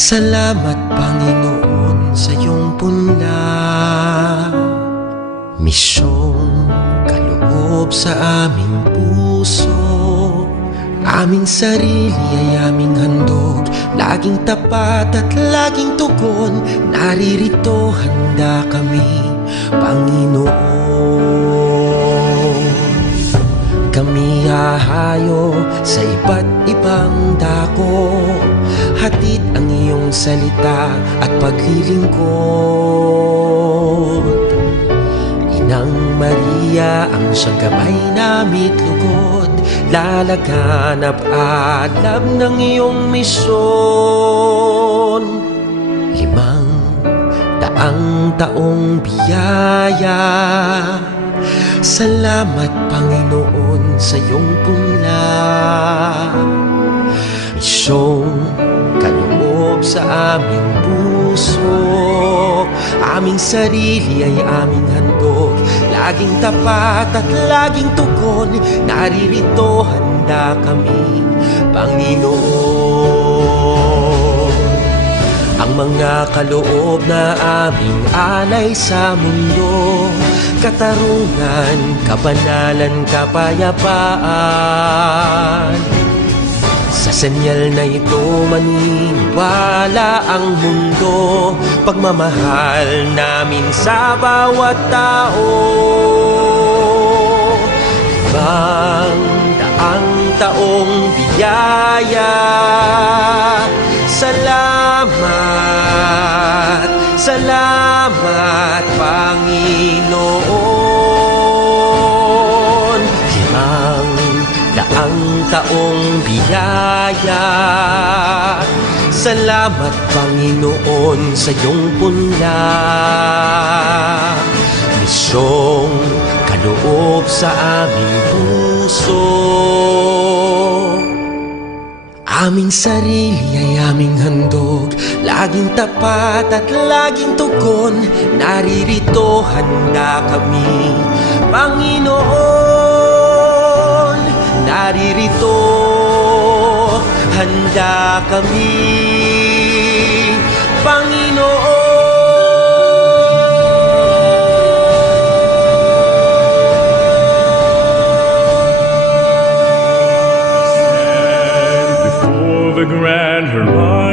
Salamat Panginoon sa iyong punla, misyong kaloob sa aming puso. Aming sarili ay aming handog, laging tapat at laging tugon. Naririto handa kami, Panginoon. Kami hahayo sa iba't ibang dako, hatid ang iyong salita at paglilingkod. Inang Maria ang siyang kamay na mitlugod, lalaganap alab ng iyong misyon. 500 taong biyaya, salamat Panginoon sa iyong punla, misyong kaloob sa aming puso. Aming sarili ay aming handog, laging tapat at laging tugon. Naririto handa kami, Panginoon. Ang mga kaloob na aming alay sa mundo, katarungan, kabanalan, kapayapaan. Sa senyal na ito maniniwala ang mundo, pagmamahal namin sa bawat tao. 500 taong biyaya, salamat, salamat Panginoon. 500 taong biyaya, salamat Panginoon sa iyong punla, misyong kaloob sa aming puso. Aming sarili ay aming handog, laging tapat at laging tugon. Naririto handa kami, Panginoon. Naririto handa kami, Panginoon. The grand horizon